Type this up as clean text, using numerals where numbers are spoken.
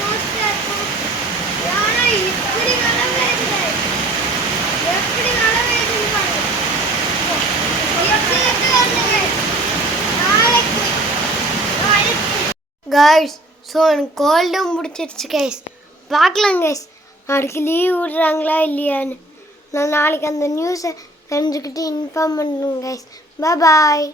மோஸ்டா இருக்கும். யாரா இப்படி மழை பெய்யுது, எப்படி மழை பெய்யுதுன்னு பாருங்க. கைஸ், ஸோ எனக்கு கோல்டும் பிடிச்சிருச்சு கைஸ். பார்க்கலாம் கைஸ், நாளைக்கு லீவ் விடுறாங்களா இல்லையான்னு. நான் நாளைக்கு அந்த நியூஸை தெரிஞ்சுக்கிட்டு இன்ஃபார்ம் பண்ணுறேன் கைஸ். பாய்.